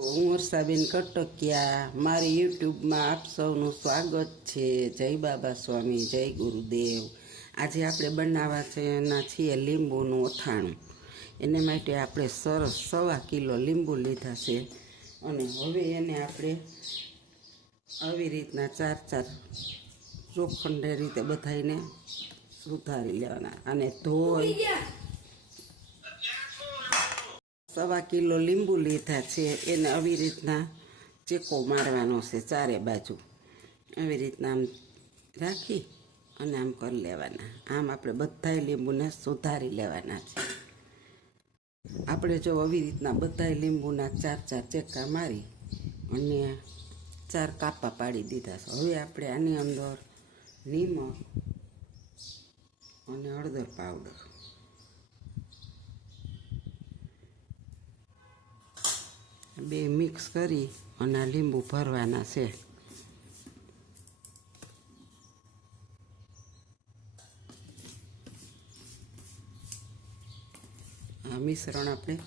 હું વર્ષાબેન કટકિયા, મારી યુટ્યુબમાં આપ સૌનું સ્વાગત છે. જય બાબા સ્વામી, જય ગુરુદેવ. આજે આપણે બનાવવા છે એના છીએ લીંબુનું અથાણું. એને માટે આપણે સરસ સવા કિલો લીંબુ લીધા છે અને હવે એને આપણે આવી રીતના ચાર ચાર ચોખંડે રીતે બધાને સુધારી લેવાના. અને ધોઈ સવા કિલો લીંબુ લીધા છે. એને આવી રીતના ચેકો મારવાનો છે ચારે બાજુ. આવી રીતના આમ રાખી અને આમ કરી લેવાના. આમ આપણે બધાય લીંબુને સુધારી લેવાના છે. આપણે જો આવી રીતના બધાય લીંબુના ચાર ચાર ચેકા મારી અને ચાર કાપા પાડી દીધા છે. હવે આપણે આની અંદર નિમક અને હળદર પાવડર બે મિક્સ કરી અને આ લીંબુ ભરવાના છે. આ મિશ્રણ આપણે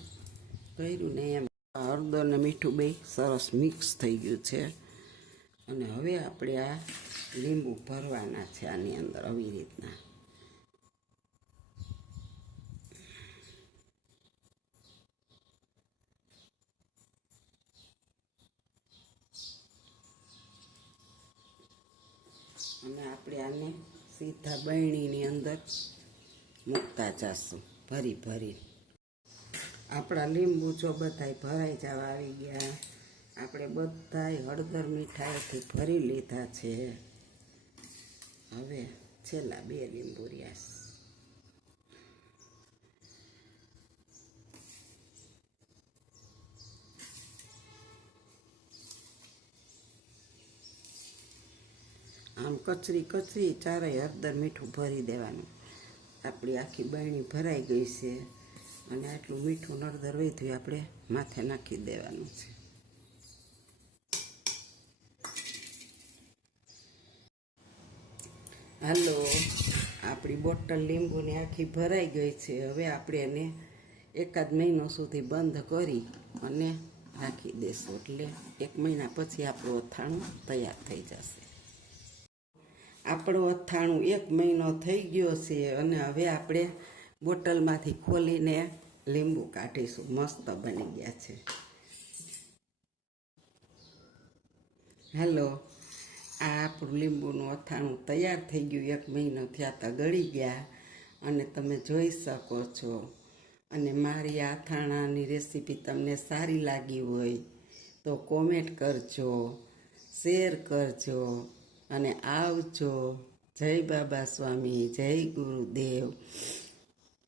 કર્યું ને એમ. હળદર ને મીઠું બે સરસ મિક્સ થઈ ગયું છે. અને હવે આપણે આ લીંબુ ભરવાના છે આની અંદર આવી રીતના. અને આપણે આને સીધા બરણીની અંદર મૂકતા જશું, ભરી ભરી આપણા લીંબુ જો બધાય ભરાઈ જવા આવી ગયા, આપણે બધાય હળદર મીઠાઈથી ભરી લીધા છે. હવે છેલ્લા બે લીંબુ રહ્યા આમ કચરી કચરી ચારેય હળદર મીઠું ભરી દેવાનું. આપણી આખી બાયણી ભરાઈ ગઈ છે અને આટલું મીઠું નળદર વધ્યું આપણે માથે નાખી દેવાનું છે. હાલો, આપણી બોટલ લીંબુની આખી ભરાઈ ગઈ છે. હવે આપણે એને એકાદ મહિનો સુધી બંધ કરી અને રાખી દેશું. એટલે એક મહિના પછી આપણું અથાણું તૈયાર થઈ જશે. આપણું અથાણું એક મહિનો થઈ ગયો છે અને હવે આપણે બોટલમાંથી ખોલીને લીંબુ કાઢીશું. મસ્ત બની ગયા છે. હેલો, આ આપણું લીંબુનું અથાણું તૈયાર થઈ ગયું. એક મહિનો થયા તા ગળી ગયા અને તમે જોઈ શકો છો. અને મારી આ અથાણાની રેસીપી તમને સારી લાગી હોય તો કોમેન્ટ કરજો, શેર કરજો. અને આવજો. જય બાબા સ્વામી, જય ગુરુદેવ.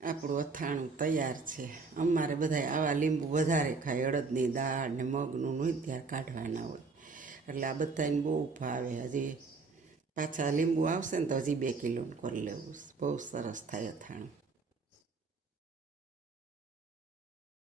આપણું અથાણું તૈયાર છે. અમારે બધા આવા લીંબુ વધારે ખાય, અડદની દાળ ને મગનું નહીં ત્યાં કાઢવાના હોય. એટલે આ બધાને બહુ ભાવે. હજી પાછા લીંબુ આવશે ને તો હજી બે કિલોનું કરી લેવું. બહુ સરસ થાય અથાણું.